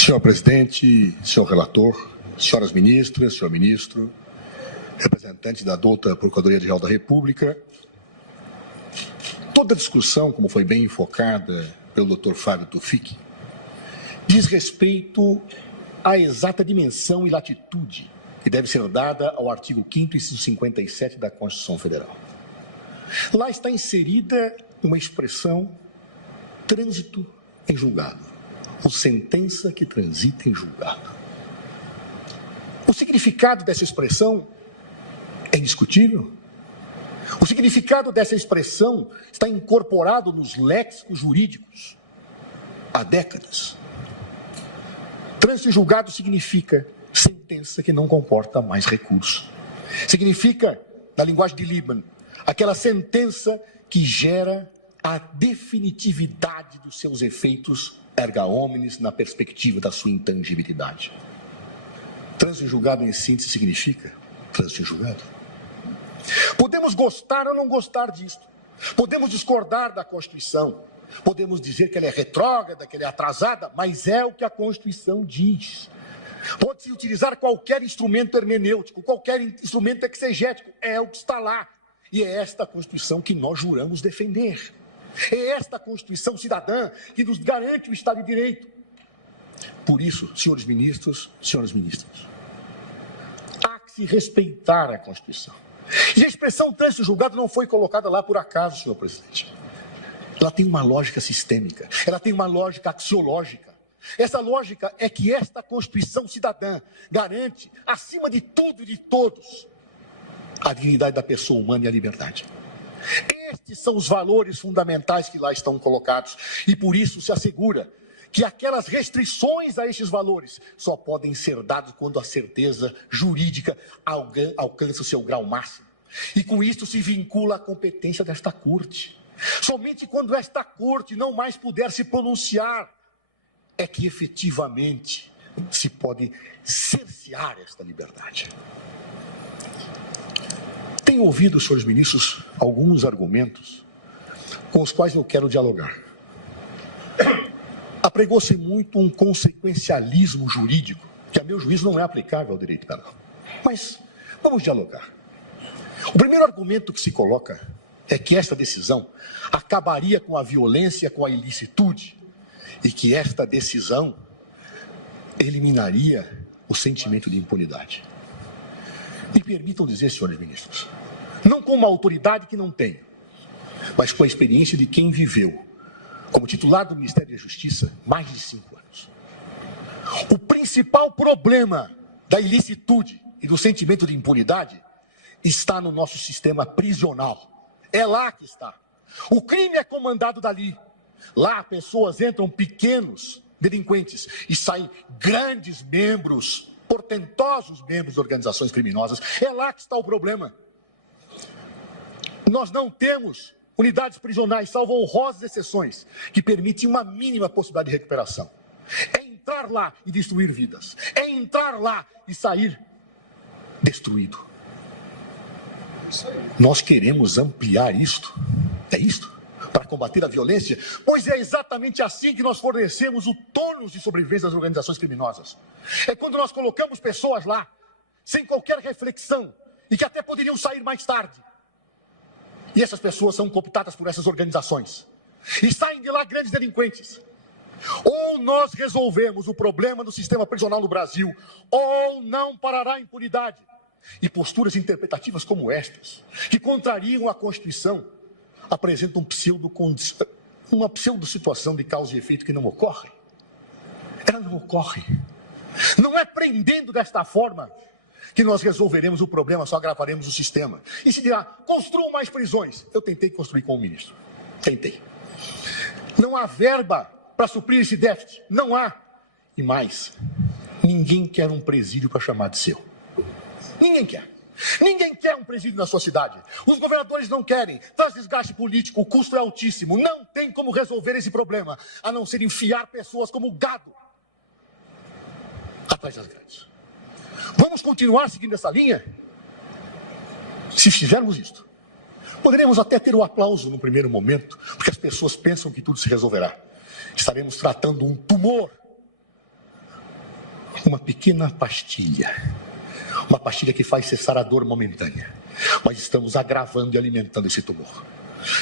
Senhor presidente, senhor relator, senhoras ministras, senhor ministro, representante da douta Procuradoria-Geral da República, toda a discussão, como foi bem enfocada pelo Dr. Fábio Tuffic, diz respeito à exata dimensão e latitude que deve ser dada ao artigo 5º, inciso 57 da Constituição Federal. Lá está inserida uma expressão trânsito em julgado, ou sentença que transita em julgado. O significado dessa expressão é indiscutível. O significado dessa expressão está incorporado nos léxicos jurídicos há décadas. Trânsito em julgado significa sentença que não comporta mais recurso. Significa, na linguagem de Liebman, aquela sentença que gera a definitividade dos seus efeitos erga omnes na perspectiva da sua intangibilidade. Trânsito em julgado, em síntese, significa trânsito em julgado. Podemos gostar ou não gostar disto. Podemos discordar da Constituição. Podemos dizer que ela é retrógrada, que ela é atrasada, mas é o que a Constituição diz. Pode-se utilizar qualquer instrumento hermenêutico, qualquer instrumento exegético, é o que está lá. E é esta Constituição que nós juramos defender. É esta Constituição cidadã que nos garante o Estado de Direito. Por isso, senhores ministros, senhoras ministras, há que se respeitar a Constituição. E a expressão trânsito julgado não foi colocada lá por acaso, senhor presidente. Ela tem uma lógica sistêmica, ela tem uma lógica axiológica. Essa lógica é que esta Constituição cidadã garante, acima de tudo e de todos, a dignidade da pessoa humana e a liberdade. Estes são os valores fundamentais que lá estão colocados e por isso se assegura que aquelas restrições a estes valores só podem ser dadas quando a certeza jurídica alcança o seu grau máximo. E com isso se vincula a competência desta Corte. Somente quando esta Corte não mais puder se pronunciar é que efetivamente se pode cercear esta liberdade. Tenho ouvido, senhores ministros, alguns argumentos com os quais eu quero dialogar. Apregou-se muito um consequencialismo jurídico, que a meu juízo não é aplicável ao direito penal. Mas vamos dialogar. O primeiro argumento que se coloca é que esta decisão acabaria com a violência, com a ilicitude, e que esta decisão eliminaria o sentimento de impunidade. Me permitam dizer, senhores ministros, não com uma autoridade que não tenho, mas com a experiência de quem viveu como titular do Ministério da Justiça mais de 5 anos. O principal problema da ilicitude e do sentimento de impunidade está no nosso sistema prisional. É lá que está. O crime é comandado dali. Lá pessoas entram pequenos delinquentes e saem grandes membros, portentosos membros de organizações criminosas. É lá que está o problema. Nós não temos unidades prisionais, salvo honrosas exceções, que permitem uma mínima possibilidade de recuperação. É entrar lá e destruir vidas. É entrar lá e sair destruído. Nós queremos ampliar isto. É isto? Para combater a violência? Pois é exatamente assim que nós fornecemos o tônus de sobrevivência das organizações criminosas. É quando nós colocamos pessoas lá, sem qualquer reflexão, e que até poderiam sair mais tarde. E essas pessoas são cooptadas por essas organizações. E saem de lá grandes delinquentes. Ou nós resolvemos o problema do sistema prisional no Brasil, ou não parará a impunidade. E posturas interpretativas como estas, que contrariam a Constituição, apresentam uma pseudo-situação de causa e efeito que não ocorre. Ela não ocorre. Não é prendendo desta forma que nós resolveremos o problema, só agravaremos o sistema. E se dirá, construam mais prisões. Eu tentei construir com o ministro. Tentei. Não há verba para suprir esse déficit. Não há. E mais, ninguém quer um presídio para chamar de seu. Ninguém quer. Ninguém quer um presídio na sua cidade. Os governadores não querem. Traz desgaste político, o custo é altíssimo. Não tem como resolver esse problema, a não ser enfiar pessoas como gado atrás das grades. Vamos continuar seguindo essa linha? Se fizermos isto, poderemos até ter o aplauso no primeiro momento, porque as pessoas pensam que tudo se resolverá. Estaremos tratando um tumor uma pequena pastilha. Uma pastilha que faz cessar a dor momentânea. Mas estamos agravando e alimentando esse tumor.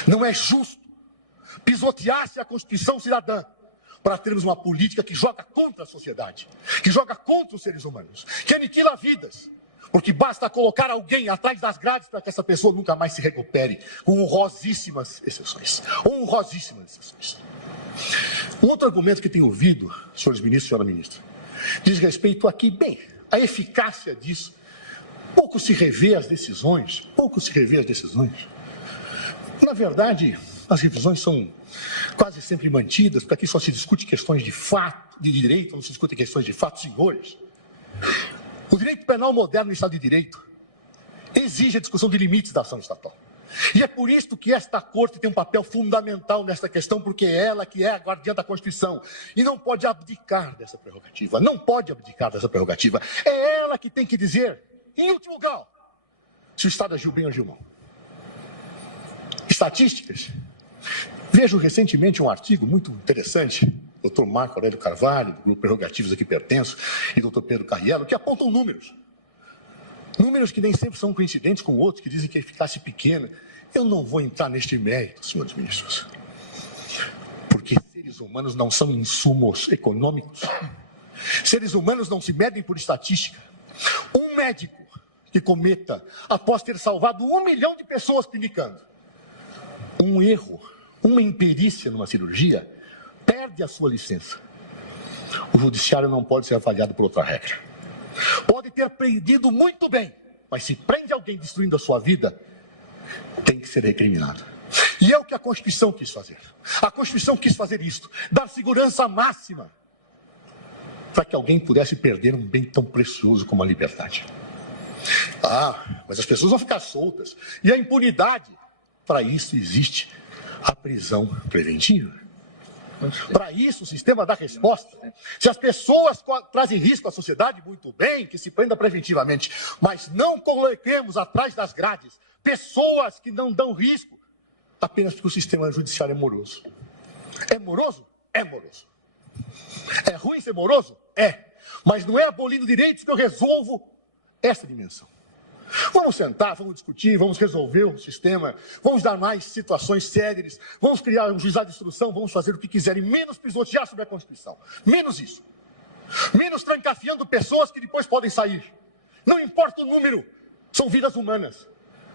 Não é justo pisotear-se a Constituição cidadã para termos uma política que joga contra a sociedade, que joga contra os seres humanos, que aniquila vidas, porque basta colocar alguém atrás das grades para que essa pessoa nunca mais se recupere, com honrosíssimas exceções. Honrosíssimas exceções. Um outro argumento que tenho ouvido, senhores ministros e senhora ministra, diz respeito aqui, bem, a eficácia disso. Pouco se revê as decisões, Na verdade, as revisões são quase sempre mantidas, porque aqui só se discute questões de fato, de direito, não se discute questões de fato, senhores. O direito penal moderno no Estado de Direito exige a discussão de limites da ação estatal. E é por isso que esta Corte tem um papel fundamental nesta questão, porque é ela que é a guardiã da Constituição. E não pode abdicar dessa prerrogativa. É ela que tem que dizer, em último grau, se o Estado agiu bem ou agiu mal. Estatísticas. Vejo recentemente um artigo muito interessante, Dr. Marco Aurélio Carvalho, no Prerrogativas a que pertenço, e Dr. Pedro Carriello, que apontam números. Números que nem sempre são coincidentes com outros, que dizem que a eficácia é pequena. Eu não vou entrar neste mérito, senhores ministros. Porque seres humanos não são insumos econômicos. Seres humanos não se medem por estatística. Um médico que cometa, após ter salvado 1 milhão de pessoas clinicando, um erro, uma imperícia numa cirurgia, perde a sua licença. O judiciário não pode ser avaliado por outra regra. Pode ter prendido muito bem, mas se prende alguém destruindo a sua vida, tem que ser recriminado. E é o que a Constituição quis fazer. A Constituição quis fazer isto, dar segurança máxima para que alguém pudesse perder um bem tão precioso como a liberdade. Mas as pessoas vão ficar soltas. E a impunidade, para isso existe a prisão preventiva. Para isso, o sistema dá resposta. Se as pessoas trazem risco à sociedade, muito bem, que se prenda preventivamente. Mas não coloquemos atrás das grades pessoas que não dão risco apenas porque o sistema judiciário é moroso. É moroso? É moroso. É ruim ser moroso? É. Mas não é abolindo direitos que eu resolvo essa dimensão. Vamos sentar, vamos discutir, vamos resolver o sistema, vamos dar mais situações sérias, vamos criar um juizado de instrução, vamos fazer o que quiserem, menos pisotear sobre a Constituição. Menos isso. Menos trancafiando pessoas que depois podem sair. Não importa o número, são vidas humanas.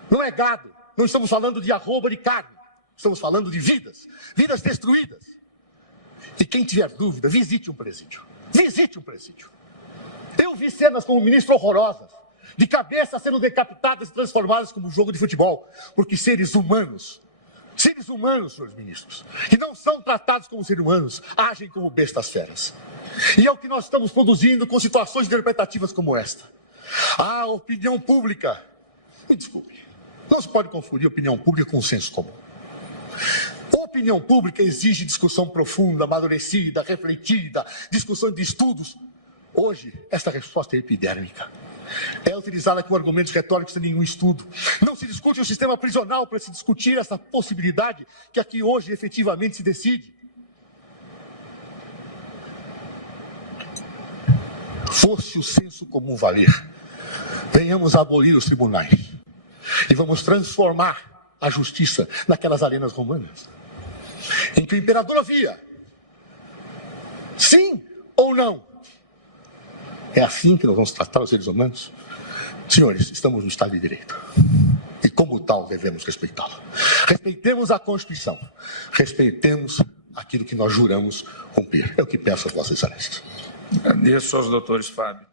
Não é gado, não estamos falando de arroba de carne, estamos falando de vidas, vidas destruídas. E quem tiver dúvida, visite um presídio. Visite um presídio. Eu vi cenas como ministro horrorosas, de cabeça sendo decapitadas e transformadas como um jogo de futebol, porque seres humanos, senhores ministros, que não são tratados como seres humanos, agem como bestas feras. E é o que nós estamos produzindo com situações interpretativas como esta. A opinião pública, me desculpe, não se pode confundir opinião pública com senso comum. Opinião pública exige discussão profunda, amadurecida, refletida, discussão de estudos. Hoje, esta resposta é epidérmica. É utilizada com argumentos retóricos sem nenhum estudo. Não se discute o sistema prisional para se discutir essa possibilidade que aqui hoje efetivamente se decide. Fosse o senso comum valer, venhamos abolir os tribunais e vamos transformar a justiça naquelas arenas romanas, em que o imperador havia sim ou não. É assim que nós vamos tratar os seres humanos? Senhores, estamos no Estado de Direito. E como tal, devemos respeitá-lo. Respeitemos a Constituição. Respeitemos aquilo que nós juramos cumprir. É o que peço às vossas excelências. Agradeço aos doutores Fábio.